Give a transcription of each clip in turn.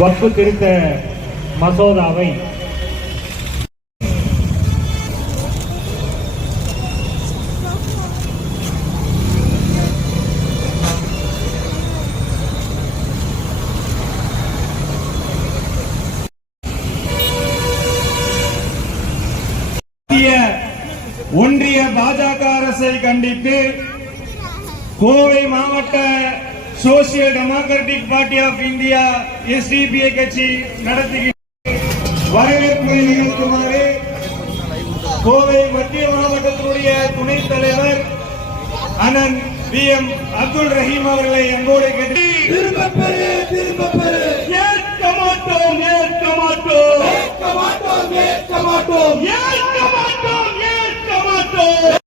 வக்ஃப் திருத்த மசோதாவை ஒன்றிய பாஜக அரசை கண்டித்து கோவை மாவட்ட Social Democratic Party of India SDPI கட்சி நடத்துகின்ற வரவேற்பை நிகழ்த்துமாறு கோவை மத்திய மாவட்டத்தினுடைய துணைத் தலைவர் அண்ணன் PM அப்துல் ரஹீம் அவர்களை அன்போடு கேட்டு ஏற்க மாட்டோம் ஏற்க மாட்டோம் ஏற்க மாட்டோம் ஏற்க மாட்டோம் ஏற்க மாட்டோம் ஏற்க மாட்டோம்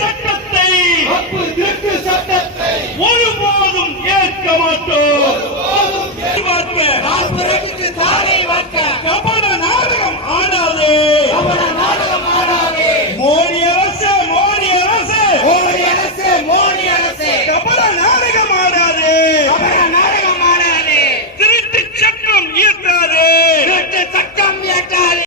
சட்டத்தை வக்ஃப் திருத்த சட்டத்தை ஒருபோதும் ஏற்க மாட்டோம்